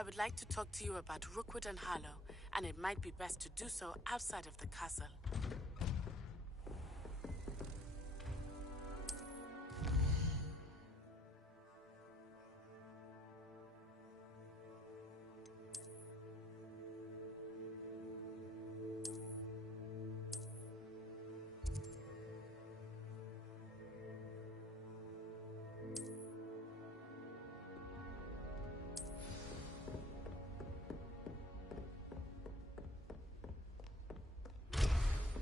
I would like to talk to you about Rookwood and Harlow, and it might be best to do so outside of the castle.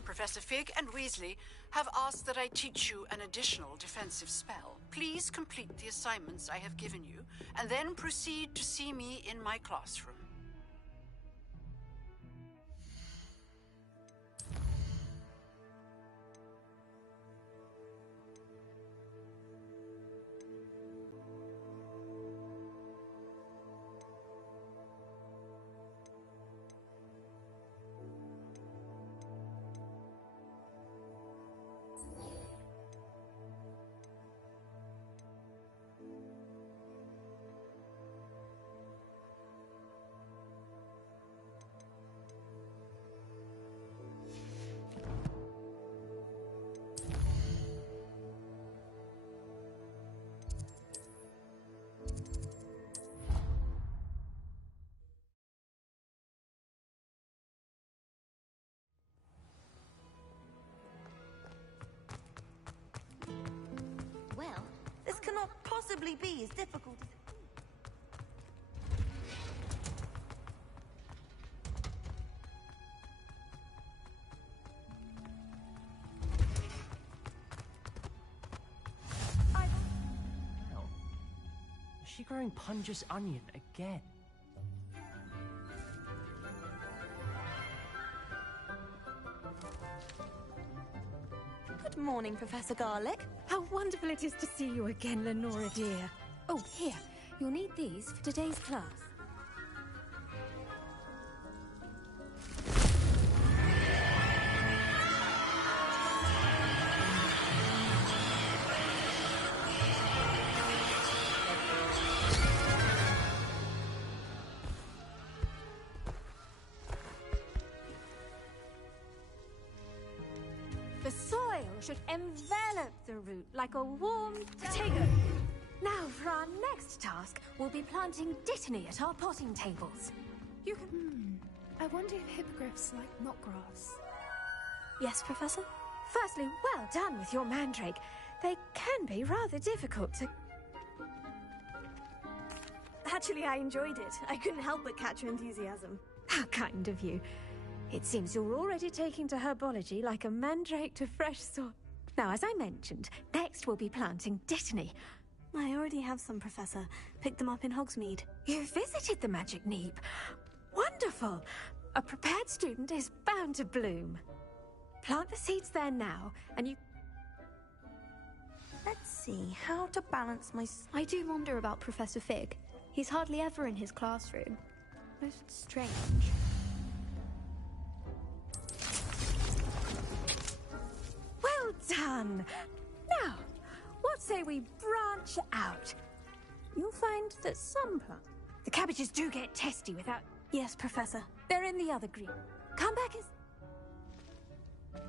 Professor Fig and Weasley have asked that I teach you an additional defensive spell. Please complete the assignments I have given you, and then proceed to see me in my classroom. Well, this cannot possibly be as difficult as it Hell, is she growing Punja's onion again? Good morning, Professor Garlick. How wonderful it is to see you again, Lenora dear. Oh, here. You'll need these for today's class. The soil should envelop the root like a warm potato. Now, for our next task, we'll be planting dittany at our potting tables. You can... I wonder if hippogriffs like knotgrass. Yes, Professor? Firstly, well done with your mandrake. They can be rather difficult to... Actually, I enjoyed it. I couldn't help but catch your enthusiasm. How kind of you. It seems you're already taking to herbology like a mandrake to fresh soil. Now, as I mentioned, next we'll be planting dittany. I already have some, Professor. Picked them up in Hogsmeade. You visited the Magic Neep. Wonderful! A prepared student is bound to bloom. Plant the seeds there now, and you... Let's see, how to balance my... I do wonder about Professor Fig. He's hardly ever in his classroom. Most strange. Well done! Now, what say we branch out? You'll find that some plants... The cabbages do get testy without... Yes, Professor. They're in the other green. Come back as...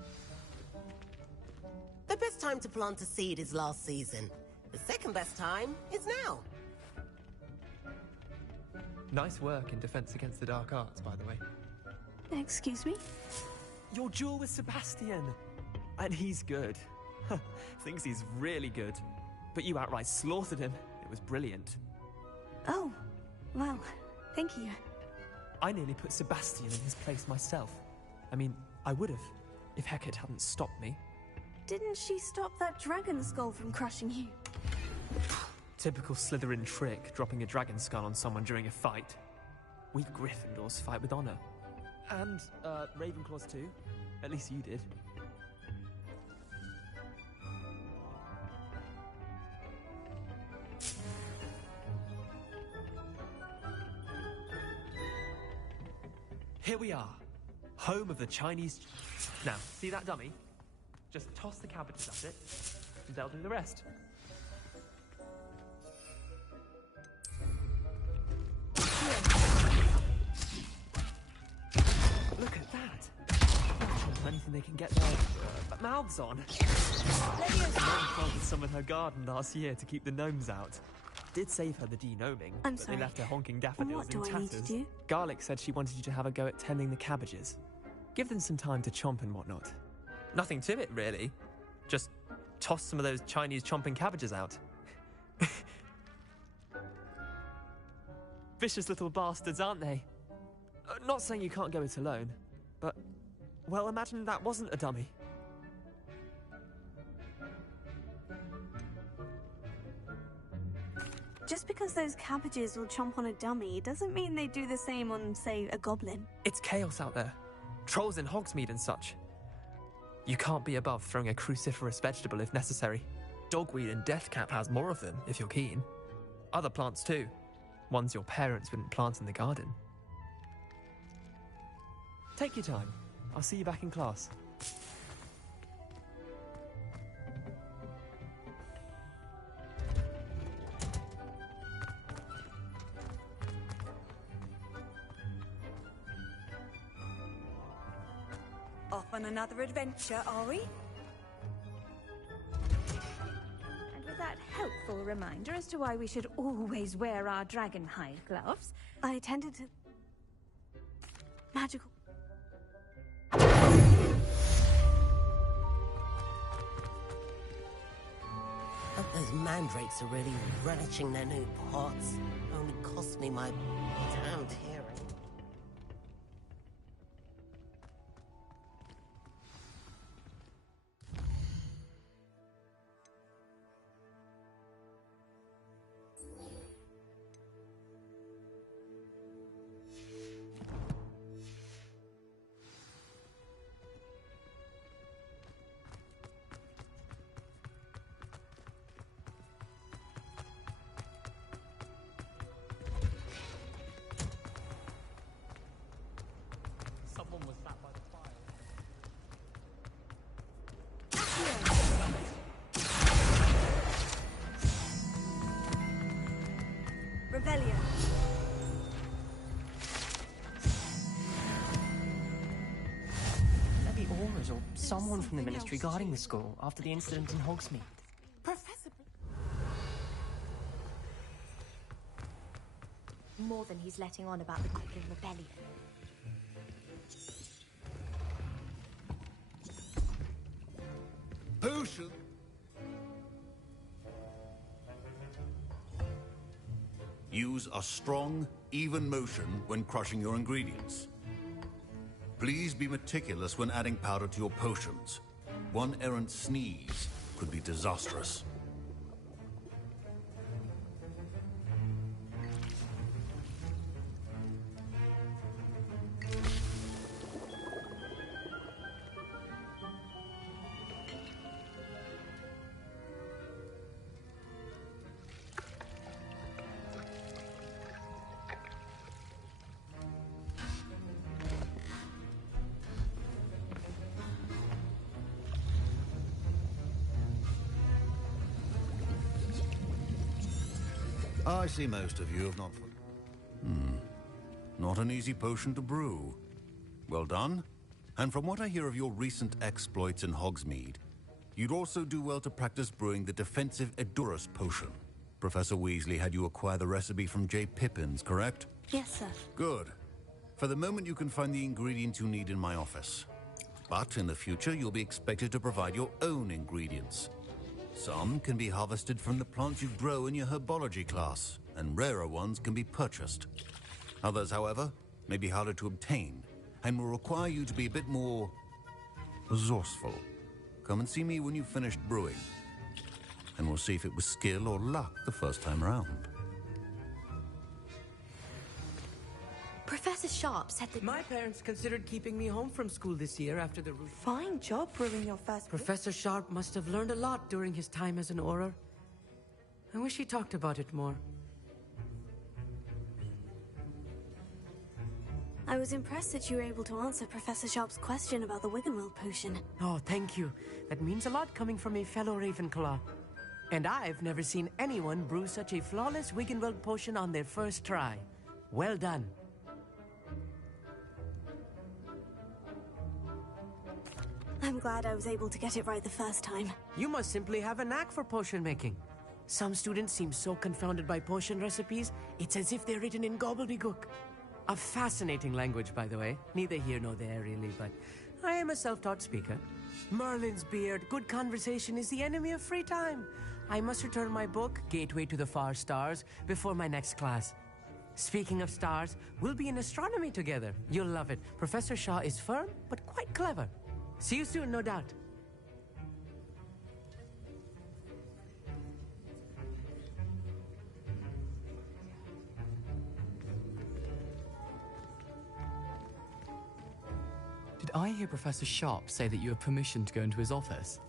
The best time to plant a seed is last season. The second best time is now. Nice work in Defense Against the Dark Arts, by the way. Excuse me? Your duel with Sebastian! And he's good. Thinks he's really good. But you outright slaughtered him. It was brilliant. Oh, well, thank you. I nearly put Sebastian in his place myself. I mean, I would have, if Hecate hadn't stopped me. Didn't she stop that dragon skull from crushing you? Typical Slytherin trick, dropping a dragon skull on someone during a fight. We Gryffindors fight with honor. And, Ravenclaws too. At least you did. Here we are, home of the Chinese... Now, see that dummy? Just toss the cabbages at it, and they'll do the rest. anything they can get their mouths on. Mom planted some in her garden last year to keep the gnomes out. Did save her the de-gnoming, I'm but sorry. they left her honking daffodils What in do I need to tatters. do? Garlic said she wanted you to have a go at tending the cabbages. Give them some time to chomp and whatnot. Nothing to it, really. Just toss some of those Chinese chomping cabbages out. Vicious little bastards, aren't they? Not saying you can't go it alone, but, well, imagine that wasn't a dummy. Just because those cabbages will chomp on a dummy doesn't mean they do the same on, say, a goblin. It's chaos out there. Trolls in Hogsmeade and such. You can't be above throwing a cruciferous vegetable if necessary. Dogweed and Deathcap has more of them, if you're keen. Other plants too. Ones your parents wouldn't plant in the garden. Take your time. I'll see you back in class. Off on another adventure, are we? And with that helpful reminder as to why we should always wear our dragon hide gloves, I tended to... magical... But those mandrakes are really relishing their new pots. Only cost me my damned hearing. Someone was sat by the fire. Revelio. Maybe Aura's or someone from the Ministry guarding the school after the incident in Hogsmeade. Professor... more than he's letting on about the Goblin Rebellion. Potion? Use a strong, even motion when crushing your ingredients. Please be meticulous when adding powder to your potions. One errant sneeze could be disastrous. I see most of you have not... Not an easy potion to brew. Well done. And from what I hear of your recent exploits in Hogsmeade, you'd also do well to practice brewing the defensive Edurus potion. Professor Weasley had you acquire the recipe from J. Pippins, correct? Yes, sir. Good. For the moment, you can find the ingredients you need in my office. But in the future, you'll be expected to provide your own ingredients. Some can be harvested from the plants you grow in your herbology class, and rarer ones can be purchased. Others, however, may be harder to obtain, and will require you to be a bit more resourceful. Come and see me when you've finished brewing, and we'll see if it was skill or luck the first time around. Professor Sharp said that... My parents considered keeping me home from school this year after the... Fine job brewing your first... Professor Sharp must have learned a lot during his time as an Auror. I wish he talked about it more. I was impressed that you were able to answer Professor Sharp's question about the Wiggenweld potion. Oh, thank you. That means a lot coming from a fellow Ravenclaw. And I've never seen anyone brew such a flawless Wiggenweld potion on their first try. Well done. I'm glad I was able to get it right the first time. You must simply have a knack for potion making. Some students seem so confounded by potion recipes, it's as if they're written in gobbledygook. A fascinating language, by the way. Neither here nor there, really, but I am a self-taught speaker. Merlin's beard, good conversation is the enemy of free time. I must return my book, Gateway to the Far Stars, before my next class. Speaking of stars, we'll be in astronomy together. You'll love it. Professor Shaw is firm, but quite clever. See you soon, no doubt. Did I hear Professor Sharp say that you have permission to go into his office?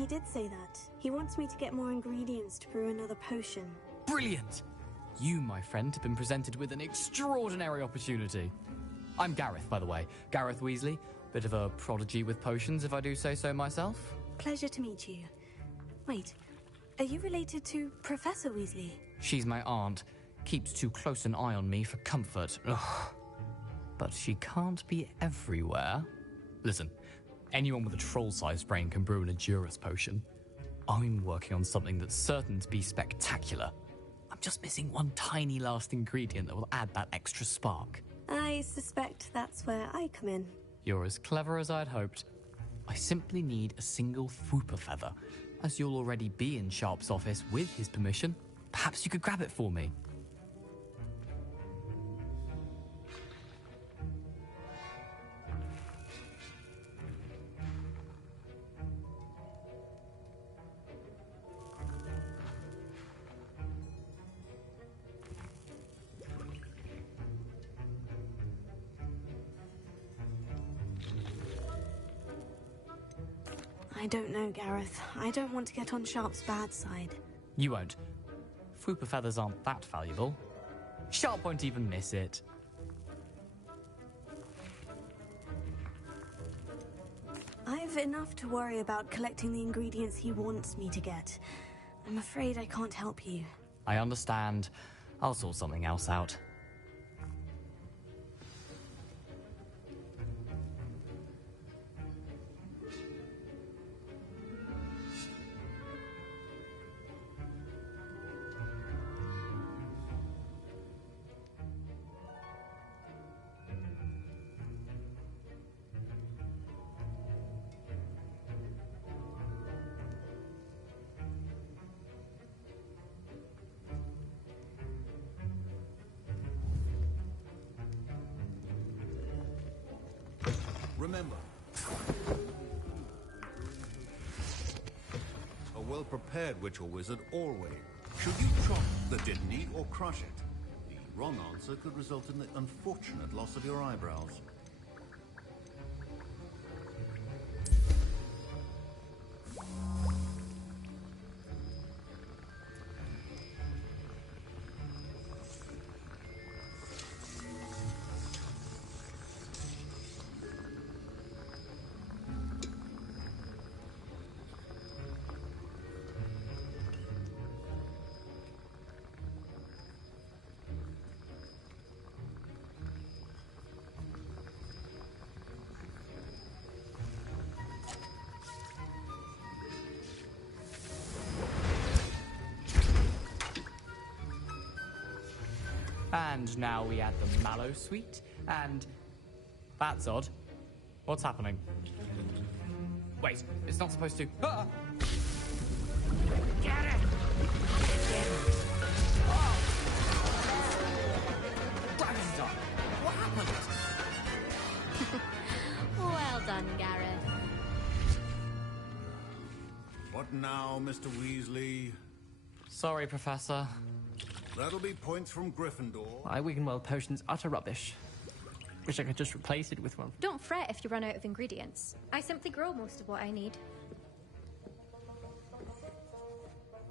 He did say that. He wants me to get more ingredients to brew another potion. Brilliant! You, my friend, have been presented with an extraordinary opportunity. I'm Gareth, by the way. Gareth Weasley. Bit of a prodigy with potions, if I do say so myself. Pleasure to meet you. Wait, are you related to Professor Weasley? She's my aunt. Keeps too close an eye on me for comfort. Ugh. But she can't be everywhere. Listen, anyone with a troll-sized brain can brew an Edurus potion. I'm working on something that's certain to be spectacular. I'm just missing one tiny last ingredient that will add that extra spark. I suspect that's where I come in. You're as clever as I'd hoped. I simply need a single Fwooper feather. As you'll already be in Sharp's office with his permission, perhaps you could grab it for me. I don't know, Gareth. I don't want to get on Sharp's bad side. You won't. Fwooper feathers aren't that valuable. Sharp won't even miss it. I've enough to worry about collecting the ingredients he wants me to get. I'm afraid I can't help you. I understand. I'll sort something else out. Remember, a well-prepared witch or wizard always. Should you chop the didn't or crush it, the wrong answer could result in the unfortunate loss of your eyebrows. And now we add the mallow sweet, and... That's odd. What's happening? Wait, it's not supposed to... Ah! Get it! Oh! Dragon's what happened? Well done, Gareth. What now, Mr. Weasley? Sorry, Professor. That'll be points from Gryffindor. My Wiggenweld potion's utter rubbish. Wish I could just replace it with one. Don't fret if you run out of ingredients. I simply grow most of what I need.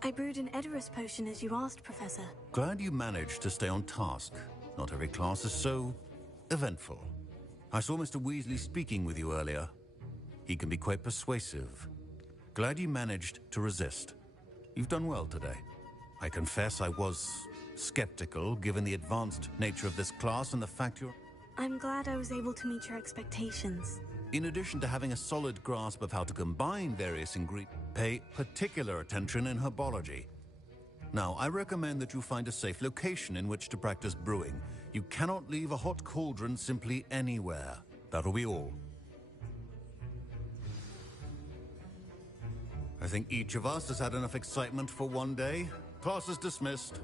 I brewed an Edurus potion as you asked, Professor. Glad you managed to stay on task. Not every class is so eventful. I saw Mr. Weasley speaking with you earlier. He can be quite persuasive. Glad you managed to resist. You've done well today. I confess I was skeptical, given the advanced nature of this class and the fact you're... I'm glad I was able to meet your expectations. In addition to having a solid grasp of how to combine various ingredients, pay particular attention in herbology. Now, I recommend that you find a safe location in which to practice brewing. You cannot leave a hot cauldron simply anywhere. That'll be all. I think each of us has had enough excitement for one day. Class is dismissed.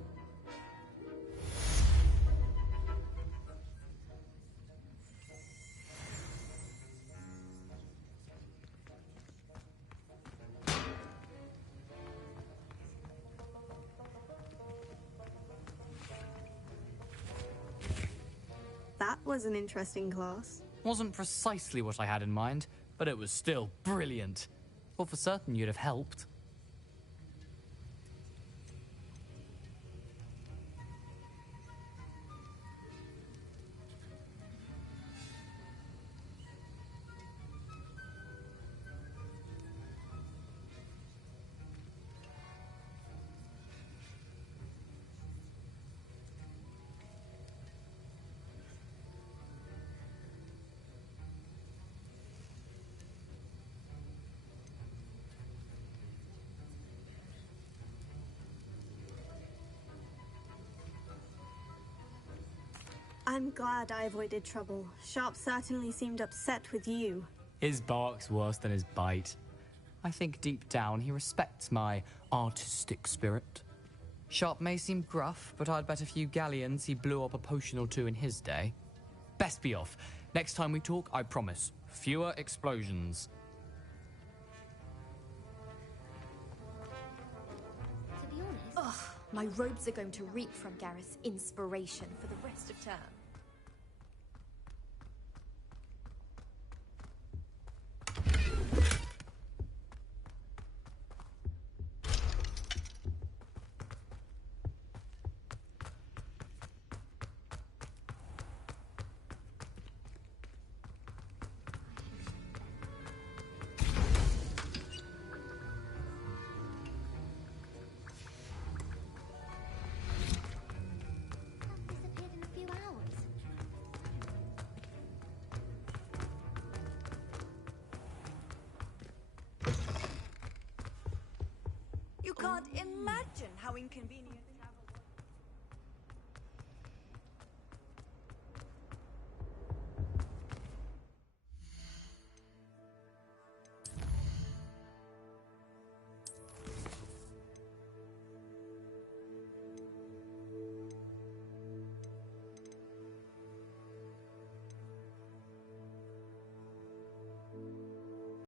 That was an interesting class. Wasn't precisely what I had in mind, but it was still brilliant. Well, for certain you'd have helped. I'm glad I avoided trouble. Sharp certainly seemed upset with you. His bark's worse than his bite. I think deep down he respects my artistic spirit. Sharp may seem gruff, but I'd bet a few galleons he blew up a potion or two in his day. Best be off. Next time we talk, I promise, fewer explosions. To be honest... Ugh, my robes are going to reek from Gareth's inspiration for the rest of term. Disappeared in a few hours. You can't imagine how inconvenient.